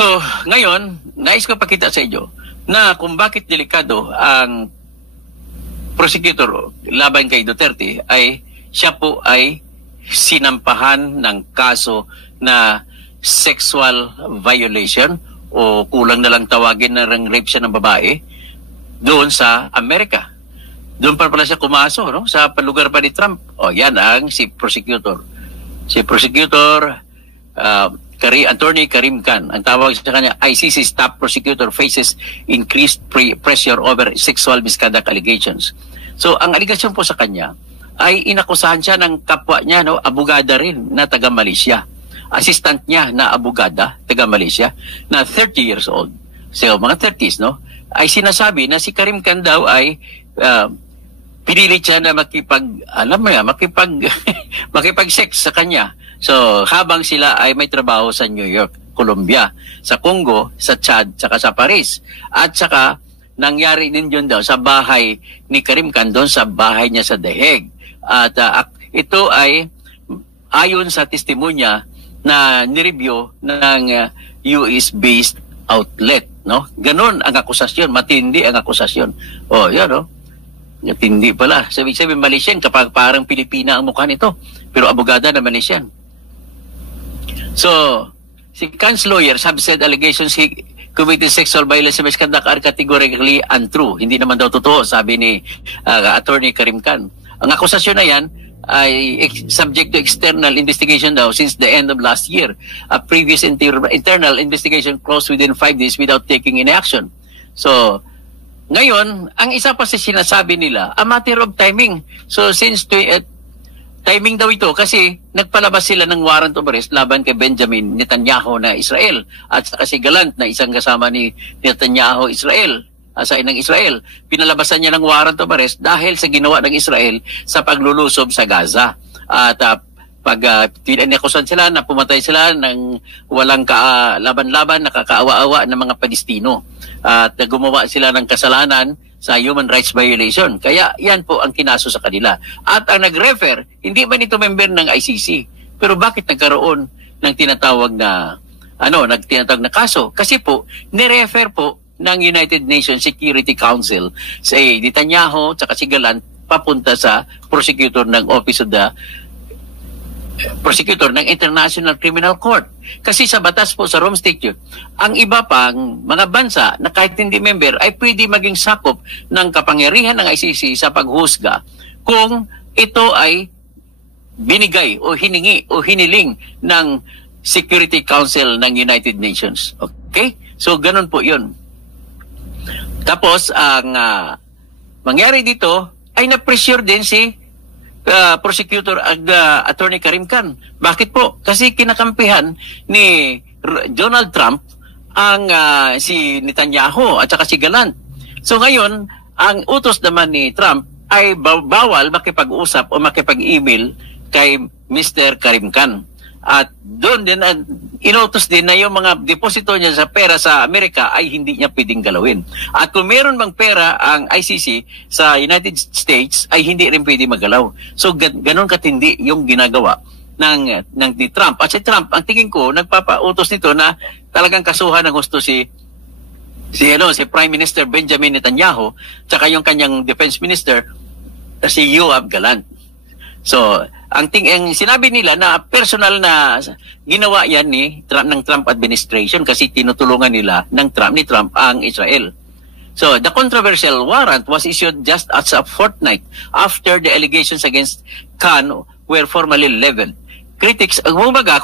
So, ngayon, nais ko pakita sa inyo na kung bakit delikado ang prosecutor laban kay Duterte ay siya po ay sinampahan ng kaso na sexual violation o kulang na lang tawagin na rape siya ng babae doon sa Amerika. Doon pa pala siya kumaso, no? Sa lugar pa ni Trump. O, yan ang si prosecutor. Si prosecutor, Attorney Karim Khan. Ang tawag sa kanya, ICC's top prosecutor faces increased pressure over sexual misconduct allegations. So, ang aligasyon po sa kanya ay inakusahan siya ng kapwa niya, no? Abogada rin na taga Malaysia. Assistant niya na abogada, taga Malaysia, na 30 years old. So, mga 30s, no? Ay sinasabi na si Karim Khan daw ay pinilit siya na makipag-sex sa kanya. So, habang sila ay may trabaho sa New York, Colombia, sa Congo, sa Chad, saka sa Paris. At saka, nangyari din yun daw sa bahay ni Karim Khan doon sa bahay niya sa The Hague. At ito ay ayon sa testimonya na nireview ng US-based outlet, no? Ganon ang akusasyon, matindi ang akusasyon. Oh, yan, no? Matindi pala. Sabi Malaysian kapag parang Pilipina ang mukha nito, pero abogada na Malaysian. So, si Khan's lawyers have said allegations he committed sexual violence and misconduct are categorically untrue. Hindi naman daw totoo, sabi ni Attorney Karim Khan. Ang akusasyon na yan ay subject to external investigation daw since the end of last year. A previous internal investigation closed within 5 days without taking any action. So, ngayon, ang isa pa sa sinasabi nila, a matter of timing. So, since timing daw ito kasi nagpalabas sila ng warrant of arrest laban kay Benjamin Netanyahu na Israel at saka si Gallant na isang kasama ni Netanyahu Israel. Sa inang Israel. Pinalabasan niya ng warrant of arrest dahil sa ginawa ng Israel sa paglulusob sa Gaza. At inakusan sila na pumatay sila ng walang laban-laban, nakakaawa-awa ng mga Palestino. At gumawa sila ng kasalanan sa human rights violation. Kaya yan po ang kinaso sa kanila. At ang nag-refer, hindi man ito member ng ICC. Pero bakit nagkaroon ng tinatawag na kaso? Kasi po, nirefer po ng United Nations Security Council sa Netanyahu at si Gallant papunta sa prosecutor ng Office of the Prosecutor ng International Criminal Court. Kasi sa batas po sa Rome Statute, ang iba pang mga bansa na kahit hindi member ay pwede maging sakop ng kapangyarihan ng ICC sa paghusga kung ito ay binigay o hiningi o hiniling ng Security Council ng United Nations. Okay? So, ganun po yun. Tapos, ang mangyari dito ay na-pressure din si prosecutor Attorney Karim Khan. Bakit po? Kasi kinakampihan ni Donald Trump ang si Netanyahu at saka si Gallant. So ngayon, ang utos naman ni Trump ay bawal makipag-usap o makipag-email kay Mr. Karim Khan. At doon din, inutos din na yung mga deposito niya sa pera sa Amerika ay hindi niya pwedeng galawin. At kung meron bang pera ang ICC sa United States ay hindi rin pwede magalaw. So ganun katindi yung ginagawa ng ni Trump. At si Trump, ang tingin ko, nagpapautos nito na talagang kasuhan ng gusto si Prime Minister Benjamin Netanyahu tsaka yung kanyang Defense Minister si Yoav Gallant. So, ang sinabi nila na personal na ginawa yan ng Trump administration kasi tinutulungan nila ni Trump ang Israel. So, the controversial warrant was issued just as a fortnight after the allegations against Khan were formally leveled. Critics,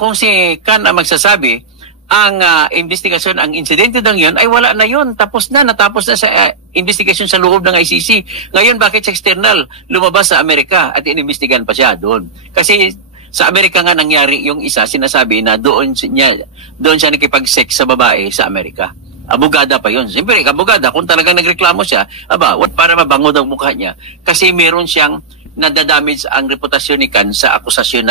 kung si Khan ang magsasabi, ang investigasyon, ang insidente ng yun, ay wala na yun. Natapos na sa investigation sa loob ng ICC. Ngayon, bakit sa external lumabas sa Amerika at inimbestigan pa siya doon? Kasi sa Amerika nga nangyari yung isa, sinasabi na doon siya nakipag-sex sa babae sa Amerika. Abogada pa yun. Siyempre, abogada, kung talagang nagreklamo siya, para mabango daw mukha niya. Kasi meron siyang nadadamage ang reputasyon ni Khan sa akusasyon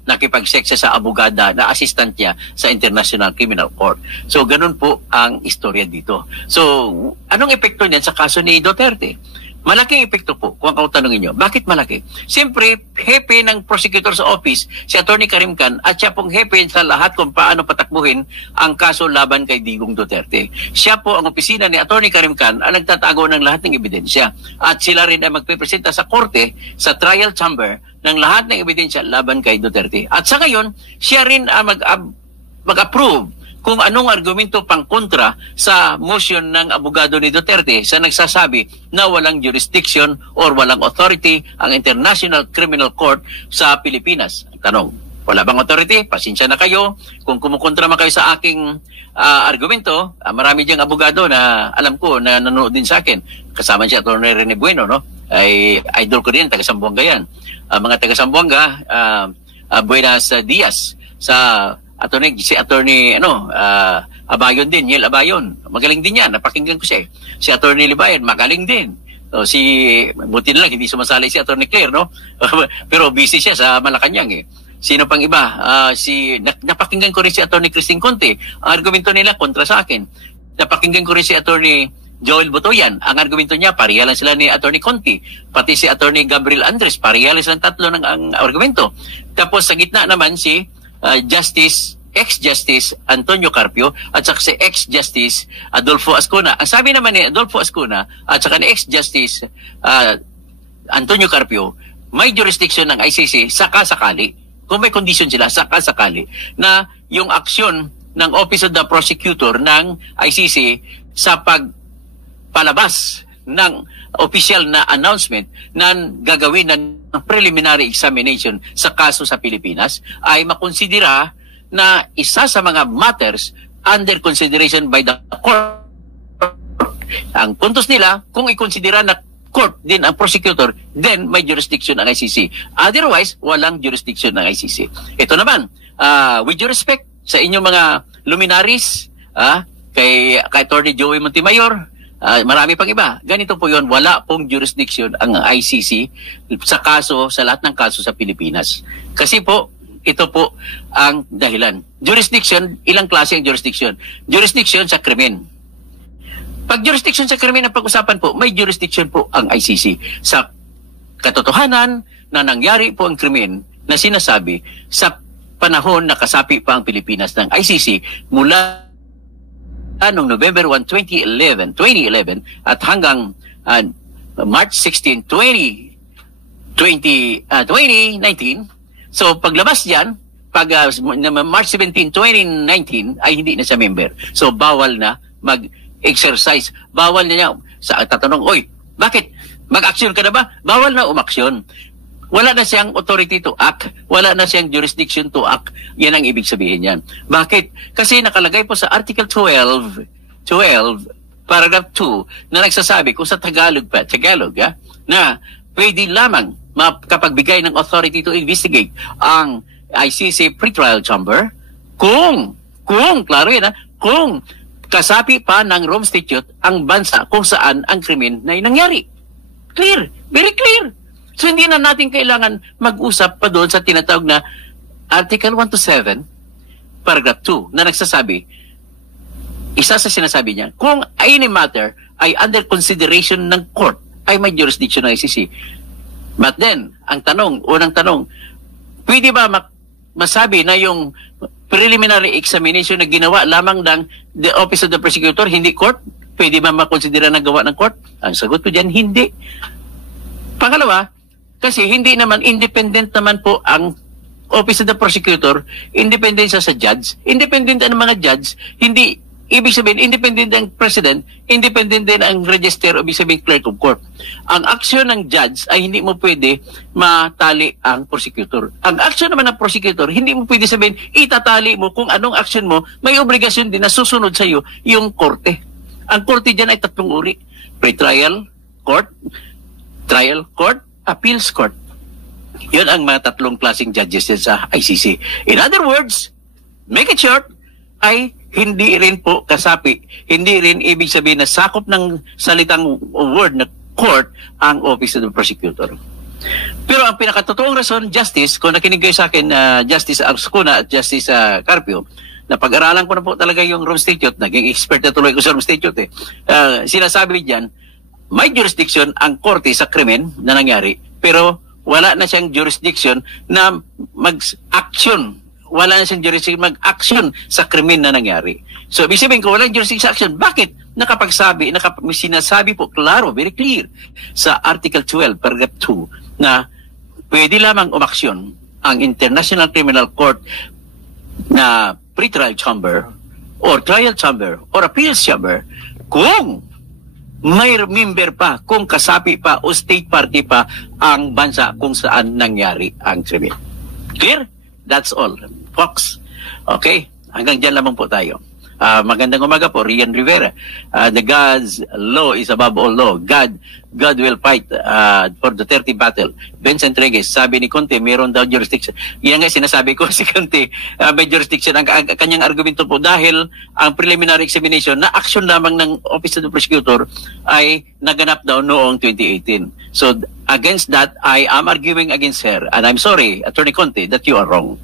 nakipag-sex sa abogada na assistant niya sa International Criminal Court. So, ganun po ang istorya dito. So, anong epekto niyan sa kaso ni Duterte? Malaking epekto po kung ako tanongin nyo. Bakit malaki? Siyempre, hepe ng prosecutor sa office, si Atty. Karim Khan, at siya pong hepe sa lahat kung paano patakbuhin ang kaso laban kay Digong Duterte. Siya po ang opisina ni Atty. Karim Khan ang nagtatago ng lahat ng ebidensya. At sila rin ay magpipresenta sa korte, sa trial chamber, ng lahat ng ebidensya laban kay Duterte. At sa ngayon, siya rin ang mag-approve kung anong argumento pang kontra sa motion ng abogado ni Duterte sa nagsasabi na walang jurisdiction or walang authority ang International Criminal Court sa Pilipinas. Tanong, wala bang authority? Pasensya na kayo. Kung kumukontra man kayo sa aking argumento, marami diyang abogado na alam ko na nanonood din sa akin. Kasama si Atty. Rene Bueno, no? Ay idol ko din, taga Zamboanga yan. Mga taga Zamboanga, Buenas Dias sa si attorney Abayon din, Niel Abayon. Magaling din yan, napakinggan ko siya. Si Attorney Libayan, magaling din. So, buti na lang, hindi sumasali si Attorney Claire, no? Pero busy siya sa Malacanang eh. Sino pang iba? Napakinggan ko rin si Attorney Christine Conte. Ang argumento nila kontra sa akin. Napakinggan ko rin si Attorney Joel Botoyan. Ang argumento niya, pareha lang sila ni Attorney Conte. Pati si Attorney Gabriel Andres, pareha lang silang tatlo ng ang argumento. Tapos sa gitna naman si ex-Justice Antonio Carpio at saka si ex-Justice Adolfo Ascuna. Ang sabi naman ni Adolfo Ascuna at saka ni ex-Justice Antonio Carpio, may jurisdiction ng ICC sakasakali. Kung may condition sila, sakasakali na yung aksyon ng Office of the Prosecutor ng ICC sa pagpalabas ng official na announcement na gagawin ng preliminary examination sa kaso sa Pilipinas ay makonsidera na isa sa mga matters under consideration by the court. Ang puntos nila, kung ikonsidera na court din ang prosecutor, then may jurisdiction ang ICC. Otherwise, walang jurisdiction ng ICC. Ito naman, with due respect sa inyong mga luminaries, kay Atty. Joey Montemayor, marami pang iba. Ganito po yun, wala pong jurisdiction ang ICC sa lahat ng kaso sa Pilipinas. Kasi po, ito po ang dahilan. Jurisdiction, ilang klase ang jurisdiction? Jurisdiction sa krimen. Pag jurisdiction sa krimen ang pag-usapan po, may jurisdiction po ang ICC. Sa katotohanan na nangyari po ang krimen na sinasabi sa panahon na kasapi pa ang Pilipinas ng ICC mula noong November 1, 2011 at hanggang March 16, 2019. So paglabas diyan, pag March 17, 2019 ay hindi na siya member. So bawal na mag-exercise. Bawal na niya. Sa tatanong, oy, bakit? Mag-action ka na ba? Bawal na umaksyon. Wala na siyang authority to act. Wala na siyang jurisdiction to act. Yan ang ibig sabihin yan. Bakit? Kasi nakalagay po sa Article 12, paragraph 2, na nagsasabi kung sa Tagalog, na pwede lamang makapagbigay ng authority to investigate ang ICC pretrial chamber kung klaro yan kung kasapi pa ng Rome Statute ang bansa kung saan ang krimen na nangyari. Clear. Very clear. So hindi na natin kailangan mag-usap pa doon sa tinatawag na Article 1 to 7, paragraph 2, na nagsasabi, isa sa sinasabi niya, kung any matter ay under consideration ng court, ay may jurisdiction ng ICC. But then, unang tanong, pwede ba masabi na yung preliminary examination na ginawa lamang ng the Office of the Prosecutor, hindi court? Pwede ba makonsidera na gawa ng court? Ang sagot ko dyan, hindi. Pangalawa, kasi hindi naman, independent naman po ang Office of the Prosecutor, independent siya sa judge, independent ang mga judge, hindi, ibig sabihin, independent ang president, independent din ang register, ibig sabihin, clerk of court. Ang aksyon ng judge ay hindi mo pwede matali ang prosecutor. Ang aksyon naman ng prosecutor, hindi mo pwede sabihin, itatali mo kung anong aksyon mo, may obligasyon din na susunod sa iyo yung korte. Ang korte dyan ay tatlong uri. Pre-trial court, trial court, appeals court. Yun ang mga tatlong klaseng judges din sa ICC. In other words, make it short, ay hindi rin po kasapi, hindi rin ibig sabihin na sakop ng salitang word na court ang Office of the Prosecutor. Pero ang pinakatotoong rason, Justice, kung nakinig kayo sa akin, Justice Ascuna at Justice Carpio, na pag-aralan ko na po talaga yung Rome Statute, naging expert na tuloy ko sa Rome Statute sinasabi diyan, may jurisdiction ang korte sa krimen na nangyari, pero wala na siyang jurisdiction na mag-action. Wala na siyang jurisdiction mag-action sa krimen na nangyari. So, ibig sabihin ko, walang jurisdiction sa action. Bakit? Sinasabi po, klaro, very clear, sa Article 12, Paragraph 2, na pwede lamang umaksyon ang International Criminal Court na pre-trial chamber or trial chamber or appeals chamber kung may member pa, kung kasapi pa o state party pa ang bansa kung saan nangyari ang krimen. Clear? That's all, folks. Okay? Hanggang dyan lamang po tayo. Magandang umaga po, Rian Rivera. The God's law is above all law. God will fight for the Duterte battle. Vincent Reyes, sabi ni Conte, meron daw jurisdiction. Yan nga sinasabi ko si Conte, may jurisdiction. Ang kanyang argumento po dahil ang preliminary examination na action lamang ng Office of the Prosecutor ay naganap daw noong 2018. So against that, I am arguing against her. And I'm sorry, Attorney Conte, that you are wrong.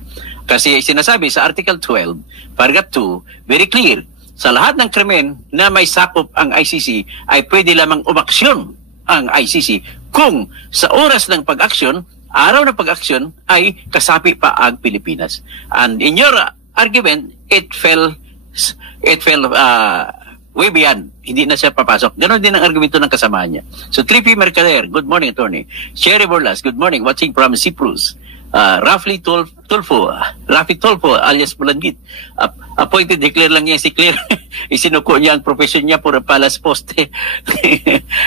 Kasi sinasabi sa Article 12, Paragraph 2, very clear, sa lahat ng krimen na may sakop ang ICC ay pwede lamang umaksyon ang ICC kung sa oras ng pag-aksyon, araw ng pag-aksyon ay kasapi pa ang Pilipinas. And in your argument, it fell way beyond. Hindi na siya papasok. Ganon din ang argumento ng kasama niya. So 3P Mercader, good morning, Attorney. Sherry Borlas, good morning, watching from Cyprus. Rafi Tulfo alias Bulangit, appointed, declare lang niya si Claire. Isinuko niya ang profession niya for Palas Poste.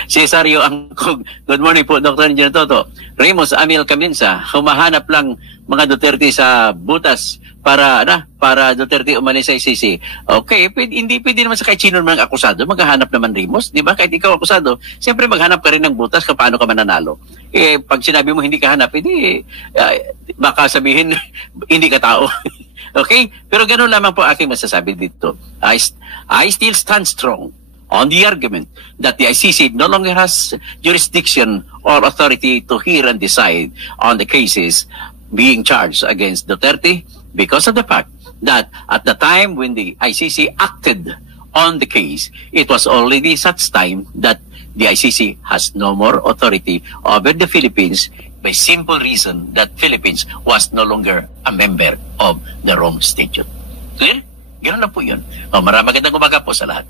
Cesario Angkog, good morning po, Dr. Engineer Toto. Ramos Amil Caminsa, humahanap lang mga Duterte sa butas para Duterte umalis sa ICC. Okay, hindi pwede naman sa kahit sino naman akusado, maghahanap naman Ramos, di ba? Kahit ikaw akusado, siyempre maghanap ka rin ng butas kung paano ka mananalo. Pag sinabi mo hindi ka hanap, baka sabihin hindi ka tao. Okay? Pero gano'n lamang po aking masasabi dito. I still stand strong on the argument that the ICC no longer has jurisdiction or authority to hear and decide on the cases being charged against Duterte because of the fact that at the time when the ICC acted on the case, it was already such time that the ICC has no more authority over the Philippines by simple reason that Philippines was no longer a member of the Rome Statute. Clear? Ganoon na po yun. Maraming magandang umaga po sa lahat.